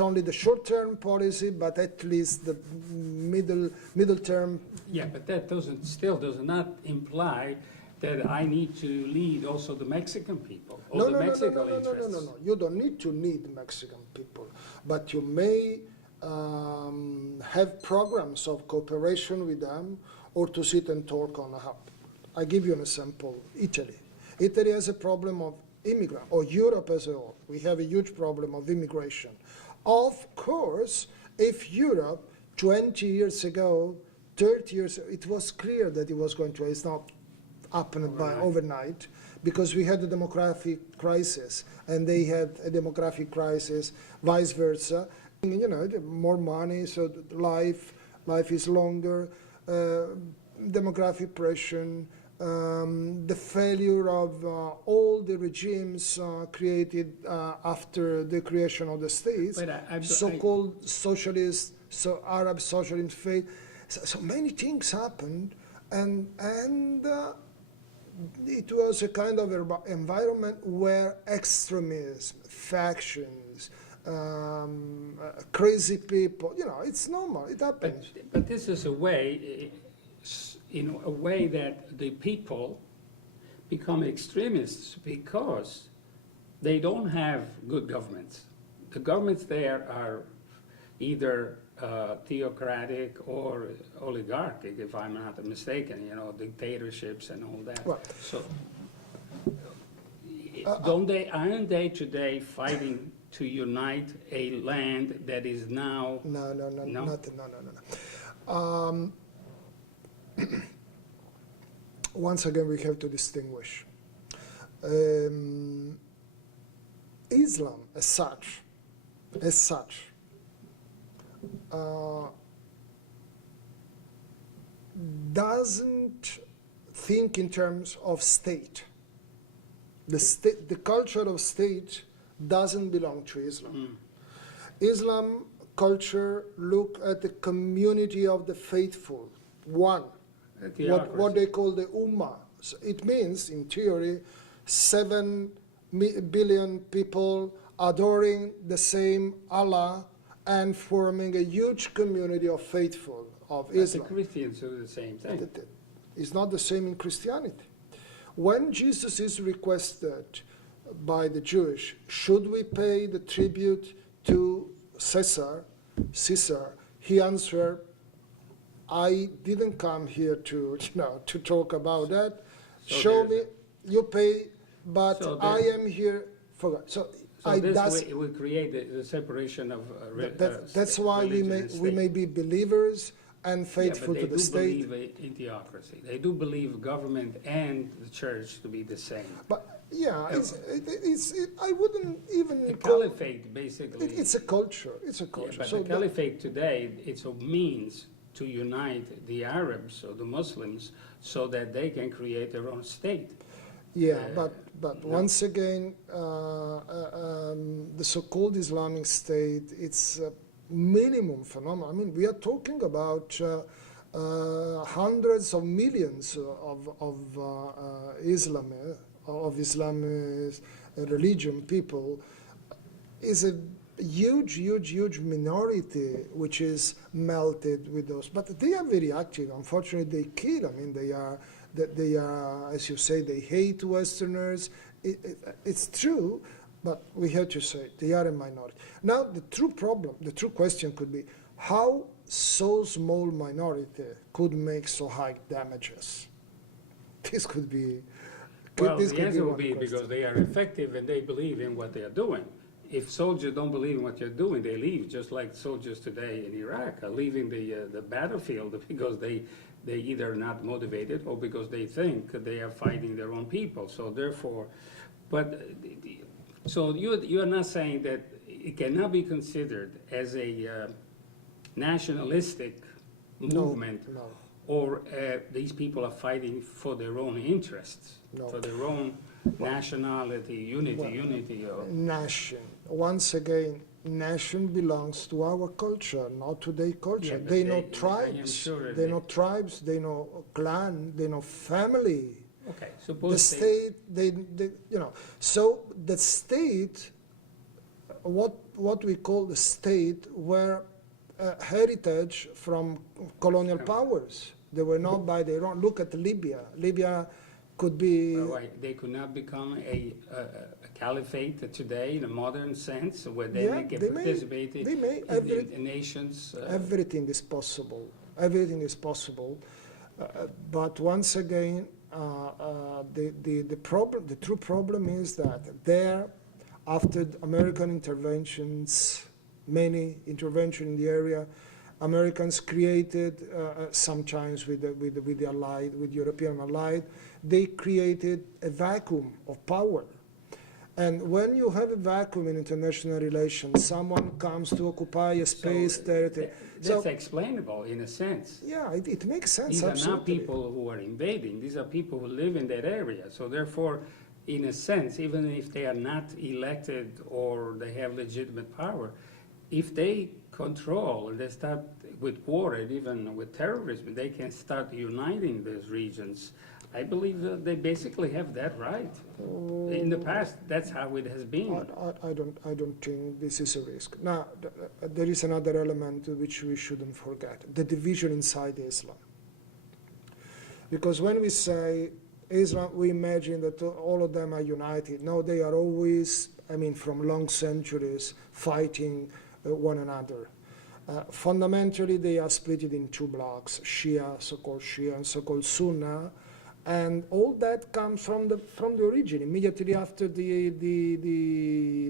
only the short-term policy, but at least the middle term. Yeah, but that still does not imply that I need to lead also the Mexican people or the Mexican interests. No. You don't need to lead Mexican people, but you may have programs of cooperation with them, or to sit and talk on a hub. I give you an example. Italy. Italy has a problem of immigrant, or Europe as a whole. We have a huge problem of immigration. Of course, if Europe 20 years ago, 30 years ago, it was clear that it was going to, it's not happened by overnight, because we had a demographic crisis, and they had a demographic crisis, vice versa. You know, more money, so life is longer, demographic pressure, the failure of all the regimes created after the creation of the states, so-called socialist, Arab socialist faith. So many things happened, and it was a kind of environment where extremism, factions, crazy people, you know, it's normal, it happens. But this is a way, in a way that the people become extremists because they don't have good governments. The governments there are either theocratic or oligarchic, if I'm not mistaken, you know, dictatorships and all that. Well, so, aren't they today fighting to unite a land that is now... No. Once again, we have to distinguish. Islam, as such, doesn't think in terms of state. The culture of state doesn't belong to Islam. Islam culture look at the community of the faithful, one, what they call the Ummah. So it means, in theory, 7 billion people adoring the same Allah and forming a huge community of faithful of Islam. The Christians do the same thing. It's not the same in Christianity. When Jesus is requested by the Jewish, should we pay the tribute to Caesar, he answered, I didn't come here to talk about that. So show me, you pay, but so I am here for God. So this will create the separation of that's why we may be believers and faithful to the state. They do believe in theocracy. They do believe government and the church to be the same. But yeah, I wouldn't even the caliphate basically. It's a culture. It's a culture. Yeah, but so the caliphate today, it's a means to unite the Arabs or the Muslims so that they can create their own state. Yeah, but once again, the so-called Islamic State, it's a minimum phenomenon. I mean, we are talking about hundreds of millions of Islamist religion people. Is a huge minority which is melted with those. But they are very active. Unfortunately, they kill. I mean, they are, as you say, they hate Westerners. It's true, but we have to say they are a minority. Now, the true question could be how so small minority could make so high damages. This could be. Well, the answer will be because they are effective and they believe in what they are doing. If soldiers don't believe in what you're doing, they leave, just like soldiers today in Iraq are leaving the battlefield because they either are not motivated or because they think they are fighting their own people. So therefore, so you are not saying that it cannot be considered as a nationalistic movement, no. Or these people are fighting for their own interests, for their own nationality, unity. Nation. Once again, nation belongs to our culture, not to their culture. Yeah, they know tribes. They know tribes. They know clan. They know family. Okay, suppose the state. So the state. What what we call the state were heritage from colonial powers. They were not by their own. Look at Libya. Libya could be. Right. They could not become a caliphate today in a modern sense, where they Yeah, can they may- participate they may. in nations. Everything is possible. Everything is possible. But once again, the problem, the true problem is that there, after the American interventions, many interventions in the area, Americans created, sometimes with the allied, with European allied, they created a vacuum of power. And when you have a vacuum in international relations, someone comes to occupy a space, territory. That's explainable in a sense. Yeah, it makes sense. These are Absolutely. not people who are invading. These are people who live in that area. So therefore, in a sense, even if they are not elected or they have legitimate power, if they control and they start with war and even with terrorism, they can start uniting these regions. I believe that they basically have that right. In the past, that's how it has been. I don't think this is a risk. Now, there is another element which we shouldn't forget: the division inside Islam. Because when we say Islam, we imagine that all of them are united. No, they are always, I mean, from long centuries, fighting one another. Fundamentally, they are split in two blocks: so-called Shia, and so-called Sunnah. And all that comes from the origin. Immediately after the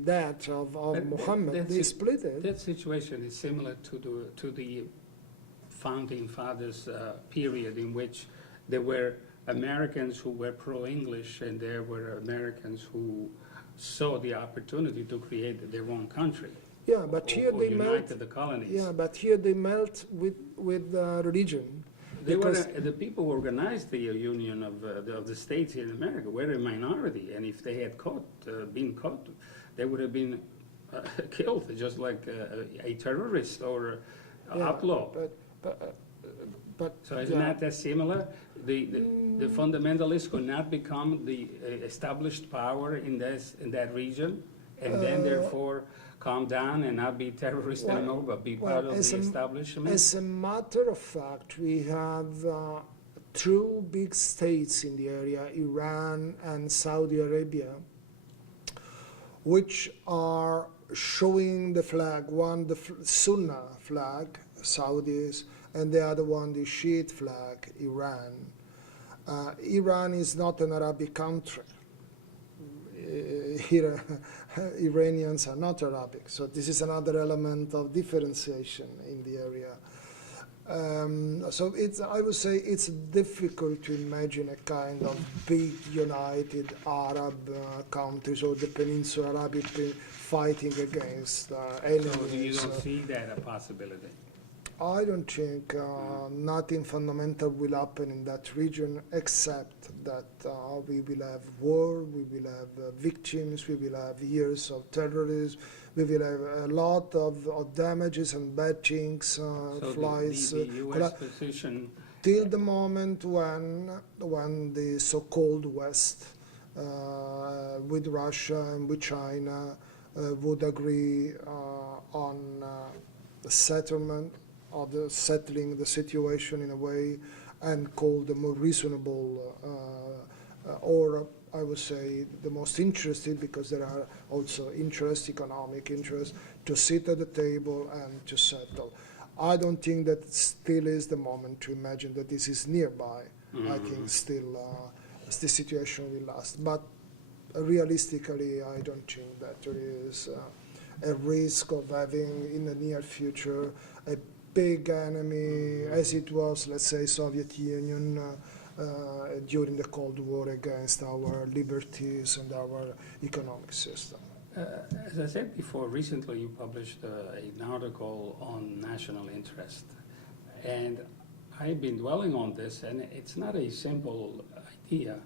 death of Muhammad, they split it. That situation is similar to the founding fathers' period, in which there were Americans who were pro-English, and there were Americans who saw the opportunity to create their own country. Yeah, but here they melt. The colonies. Yeah, but here they melt with religion. They were Because the people who organized the union of the states in America were a minority, and if they had been caught, they would have been killed, just like a terrorist or outlaw. But So isn't that similar? The fundamentalists could not become the established power in that region, and then therefore calm down and not be terrorists anymore, but be part of the establishment? As a matter of fact, we have two big states in the area, Iran and Saudi Arabia, which are showing the flag, one the Sunnah flag, Saudis, and the other one the Shiite flag, Iran. Iran is not an Arabic country. Here, Iranians are not Arabic, so this is another element of differentiation in the area. So I would say it's difficult to imagine a kind of big united Arab countries or the Peninsula Arabic fighting against enemies. So you don't see that a possibility? I don't think nothing fundamental will happen in that region, except that we will have war, we will have victims, we will have years of terrorism, we will have a lot of damages and bad things, So flies. the U.S. position, Till the moment when the so-called West, with Russia and with China, would agree on the settling the situation in a way and call the more reasonable or I would say the most interested, because there are also economic interests, to sit at the table and to settle. I don't think that still is the moment to imagine that this is nearby. I think still the situation will last. But realistically, I don't think that there is a risk of having in the near future a big enemy, as it was, let's say, Soviet Union during the Cold War against our liberties and our economic system. as I said before, recently you published an article on national interest. And I've been dwelling on this, and it's not a simple idea.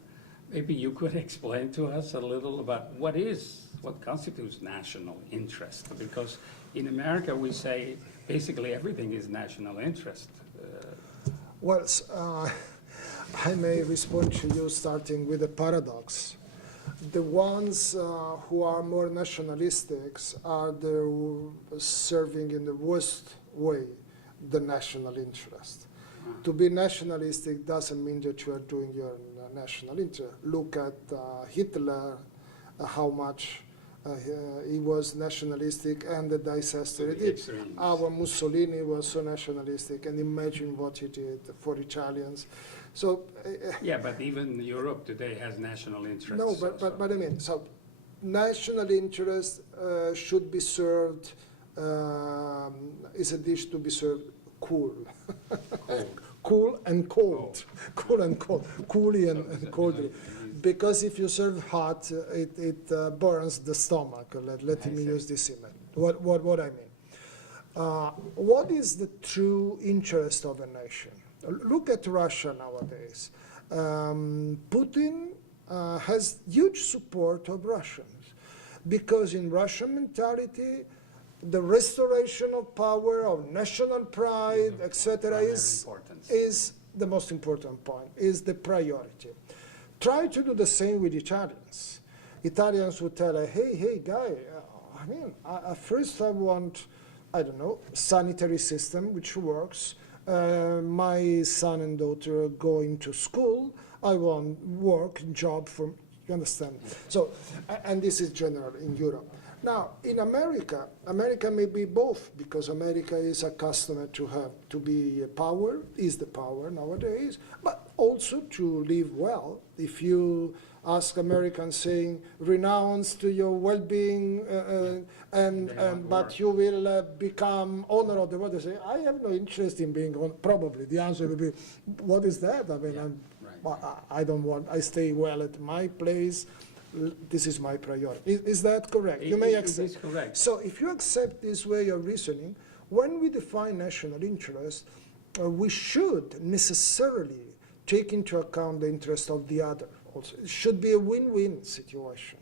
Maybe you could explain to us a little about what constitutes national interest, because in America we say basically everything is national interest. Well, I may respond to you starting with a paradox. The ones who are more nationalistic are the serving in the worst way the national interest. To be nationalistic doesn't mean that you are doing your national interest. Look at Hitler, how much he was nationalistic and the disaster he did. Our Mussolini was so nationalistic, and imagine what he did for Italians. So yeah, but even Europe today has national interests. no, but I mean, so national interest should be served, is a dish to be served cool. Cold. Cool and cold. Cool and cold. Coolly and coldly. Because if you serve hot, it burns the stomach. Let me use this image. What I mean. What is the true interest of a nation? Look at Russia nowadays. Putin has huge support of Russians because in Russian mentality, the restoration of power, of national pride, etc., is the most important point, is the priority. Try to do the same with Italians. Italians would tell, hey, guy, I mean, first I want, I don't know, sanitary system which works. My son and daughter going to school. I want work, job for, you understand? So, and this is general in Europe. Now, in America, America may be both, because America is accustomed to be a power, is the power nowadays, but also to live well. If you ask Americans saying, renounce to your well-being, but you will become owner of the world, they say, I have no interest in being owner. Probably the answer will be, what is that? I mean, I don't want, I stay well at my place. This is my priority. Is that correct? You may accept. It is correct. So if you accept this way of reasoning, when we define national interest, we should necessarily take into account the interest of the other. Also, it should be a win-win situation.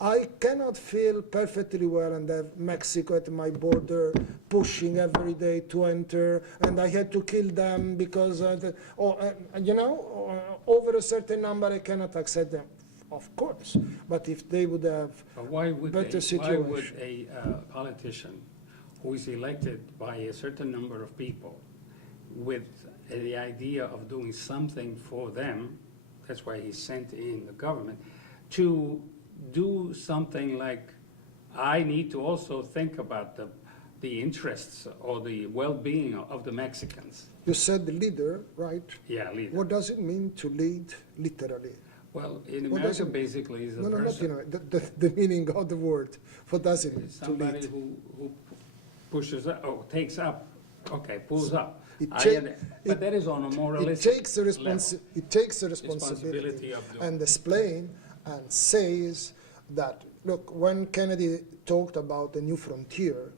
I cannot feel perfectly well and have Mexico at my border pushing every day to enter, and I had to kill them because, you know, over a certain number I cannot accept them. Of course, but if they would have better situation. Why would a politician who is elected by a certain number of people with the idea of doing something for them, that's why he's sent in the government, to do something like, I need to also think about the interests or the well-being of the Mexicans. You said the leader, right? Yeah, leader. What does it mean to lead literally? Well, in America, basically, is a person. Not, you know, the meaning of the word. What does it mean to lead? Somebody who pushes up, or takes up, okay, pulls up. But that is on a moralistic level. It takes a responsibility and explain and says that, look, when Kennedy talked about the new frontier,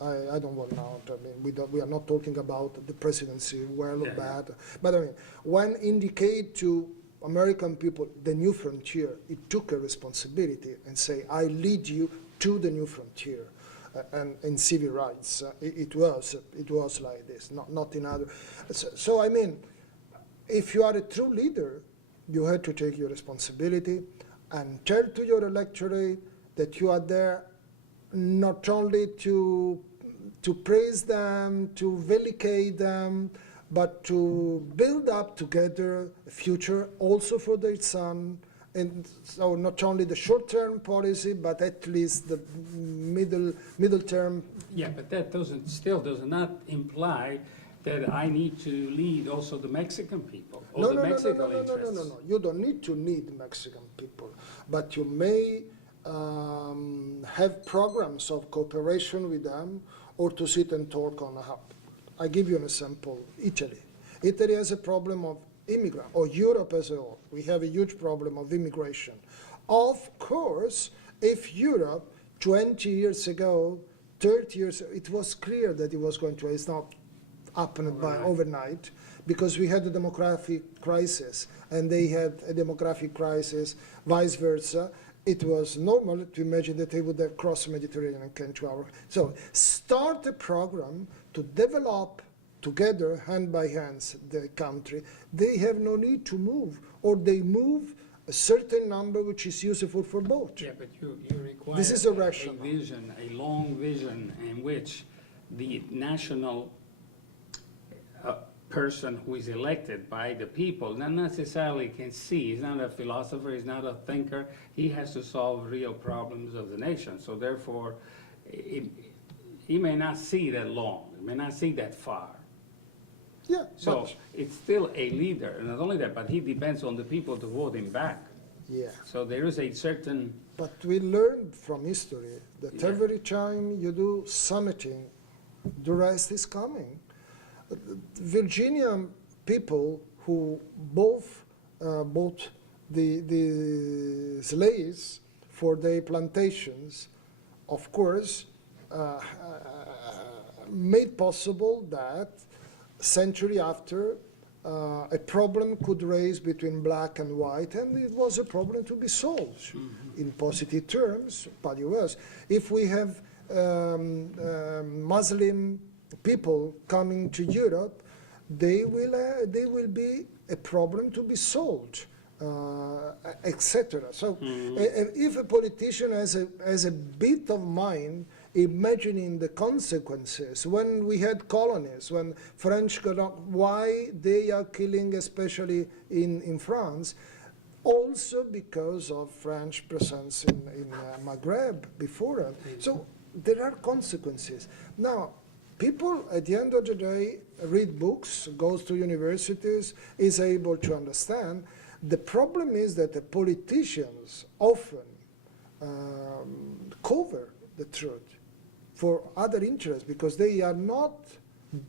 I don't want now, I mean, we are not talking about the presidency, well or bad, but I mean, when indicate to American people the new frontier, it took a responsibility and say, I lead you to the new frontier. And in civil rights, it was like this, not in other. So I mean, if you are a true leader, you have to take your responsibility and tell to your electorate that you are there not only to praise them, to vindicate them, but to build up together a future also for their son. And so not only the short-term policy, but at least the middle term. Yeah, but that does not imply that I need to lead also the Mexican people or the Mexican interests. No. You don't need to lead Mexican people, but you may have programs of cooperation with them or to sit and talk on a hub. I give you an example, Italy. Italy has a problem of immigrants, or Europe as a whole. We have a huge problem of immigration. Of course, if Europe 20 years ago, 30 years ago, it was clear that it was going to, it's not happened by overnight, because we had a demographic crisis, and they had a demographic crisis, vice versa. It was normal to imagine that they would have crossed the Mediterranean and came to our. So start a program to develop together, hand by hand, the country. They have no need to move, or they move a certain number which is useful for both. Yeah, but you require This is irrational. vision, a long vision in which the national person who is elected by the people not necessarily can see. He's not a philosopher, he's not a thinker. He has to solve real problems of the nation. So therefore, he may not see that long, he may not see that far. Yeah, So but, it's still a leader, and not only that, but he depends on the people to vote him back. yeah. So there is a certain, But we learned from history that Yeah. every time you do summiting, the rest is coming. Virginia people who both bought the slaves for their plantations, of course, made possible that century after a problem could raise between black and white, and it was a problem to be solved in positive terms. But it was. If we have Muslim people coming to Europe, they will be a problem to be solved, etc. So, if a politician has a bit of mind, imagining the consequences, when we had colonies, when French got up, why they are killing, especially in France, also because of French presence in Maghreb beforehand. So there are consequences. Now, people at the end of the day read books, goes to universities, is able to understand. The problem is that the politicians often cover the truth for other interests, because they are not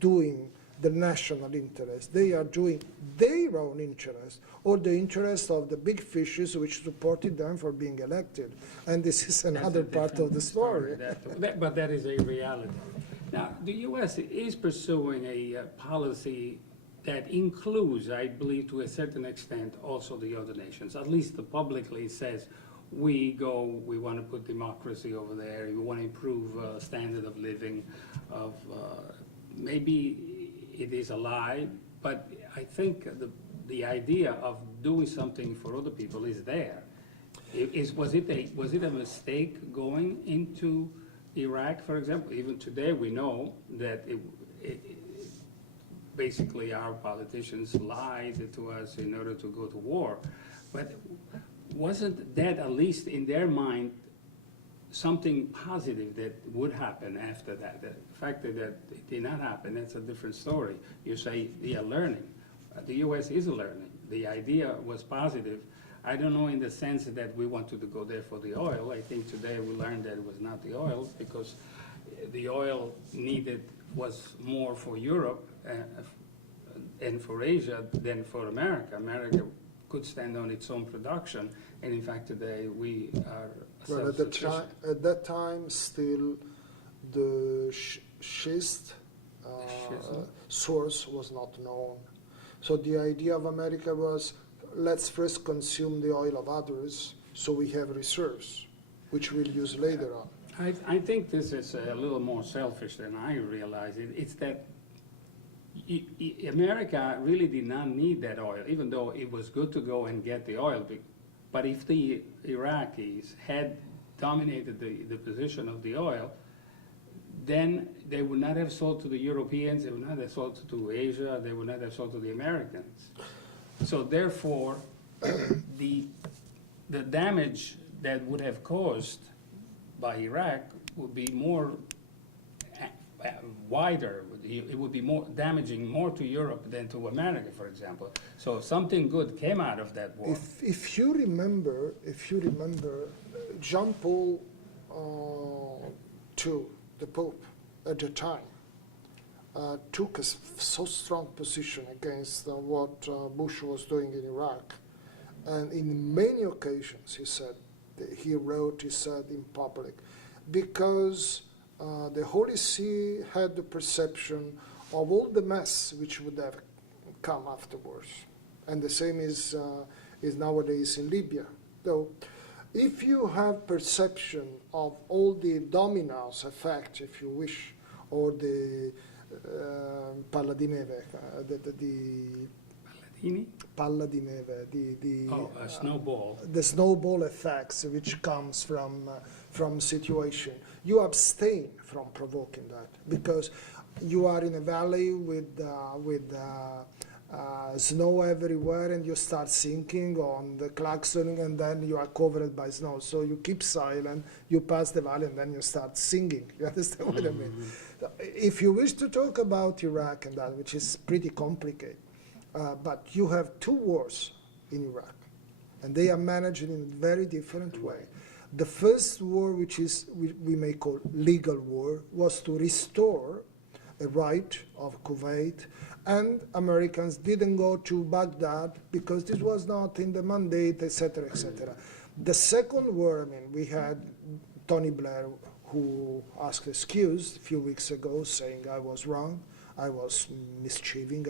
doing the national interest. They are doing their own interest, or the interest of the big fishes which supported them for being elected. And this is another part of the story. But that is a reality. Now, the U.S. is pursuing a policy that includes, I believe, to a certain extent, also the other nations. At least publicly says, we want to put democracy over there, we want to improve standard of living, maybe it is a lie, but I think the idea of doing something for other people is there. Was it a mistake going into Iraq, for example? Even today we know that basically our politicians lied to us in order to go to war. But wasn't that, at least in their mind, something positive that would happen after that? The fact that it did not happen, that's a different story. You say they are learning. The U.S. is learning. The idea was positive. I don't know in the sense that we wanted to go there for the oil. I think today we learned that it was not the oil, because the oil needed was more for Europe and for Asia than for America. America could stand on its own production, and in fact today we are Well, self-sufficient. at that time, still the schist Schism. source was not known. So the idea of America was, let's first consume the oil of others so we have reserves, which we'll use later on. I think this is a little more selfish than I realize. It's that America really did not need that oil, even though it was good to go and get the oil. But if the Iraqis had dominated the position of the oil, then they would not have sold to the Europeans, they would not have sold to Asia, they would not have sold to the Americans. So therefore, the damage that would have caused by Iraq would be more wider. It would be more damaging more to Europe than to America, for example. So something good came out of that war. If you remember, Jean Paul II, the Pope at the time, took a so strong position against what Bush was doing in Iraq, and in many occasions he said in public, because the Holy See had the perception of all the mess which would have come afterwards. And the same is nowadays in Libya. So if you have perception of all the dominoes effect, if you wish, or the Palladineve, Palla di neve, A snowball. the snowball effects which comes from situation. You abstain from provoking that because you are in a valley with snow everywhere, and you start sinking on the klaxon, and then you are covered by snow. So you keep silent, you pass the valley, and then you start singing. You understand what I mean? If you wish to talk about Iraq and that, which is pretty complicated, but you have two wars in Iraq, and they are managed in a very different way. The first war, which is we may call legal war, was to restore a right of Kuwait, and Americans didn't go to Baghdad because this was not in the mandate, etc., etc. The second war, I mean, we had Tony Blair, who asked excuse a few weeks ago, saying I was wrong, I was mischieving,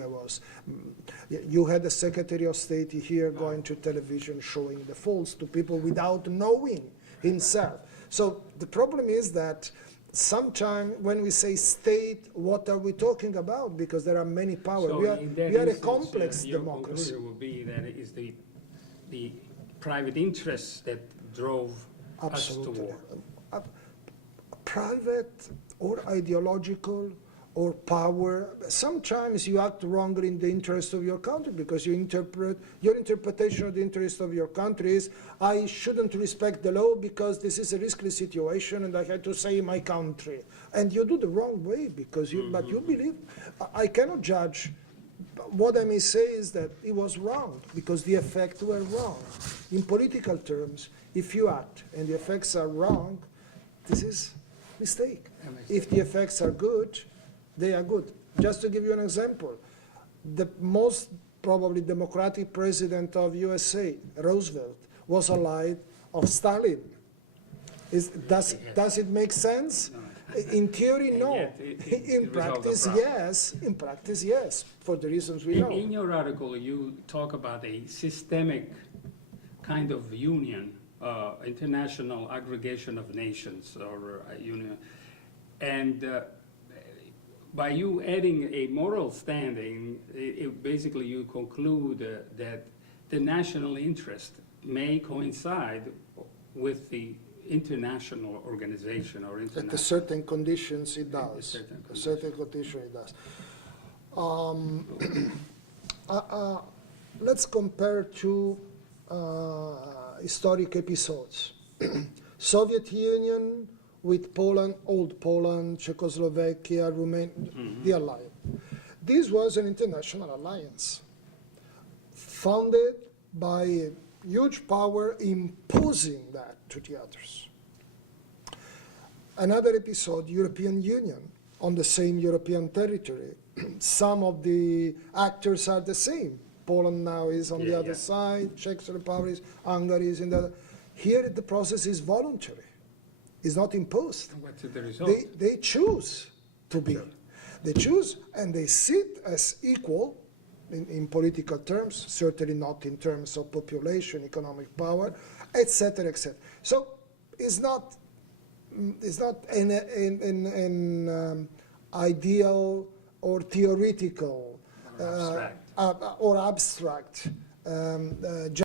you had the Secretary of State here going to television showing the faults to people without knowing himself. So the problem is that sometimes when we say state, what are we talking about? Because there are many powers. So we are a instance, complex your democracy. conclusion would be that it is the private interests that drove Absolutely. us to war. Private or ideological or power. Sometimes you act wrongly in the interest of your country because your interpretation of the interest of your country is, I shouldn't respect the law because this is a risky situation and I had to say my country. And you do the wrong way because but you believe, I cannot judge. What I may say is that it was wrong because the effects were wrong. In political terms, if you act and the effects are wrong, this is mistake. If the effects are good, they are good. Just to give you an example, the most probably democratic president of USA, Roosevelt, was allied of Stalin. Does it make sense? No. In theory, no. In it practice, yes. In practice, yes, for the reasons we know. In your article, you talk about a systemic kind of union, international aggregation of nations or a union. And by you adding a moral standing, basically you conclude that the national interest may coincide with the international organization or international. At certain conditions, it does. At Certain condition, it does. Let's compare two historic episodes. Soviet Union with Poland, old Poland, Czechoslovakia, Romania, the alliance. This was an international alliance founded by a huge power imposing that to the others. Another episode, European Union, on the same European territory. Some of the actors are the same. Poland now is on the other side, Czech Republic, Hungary is in the other. Here the process is voluntary. It's not imposed. What's the result? They choose to be. They choose and they sit as equal in political terms, certainly not in terms of population, economic power, etc., etc. So it's not an ideal or theoretical or abstract.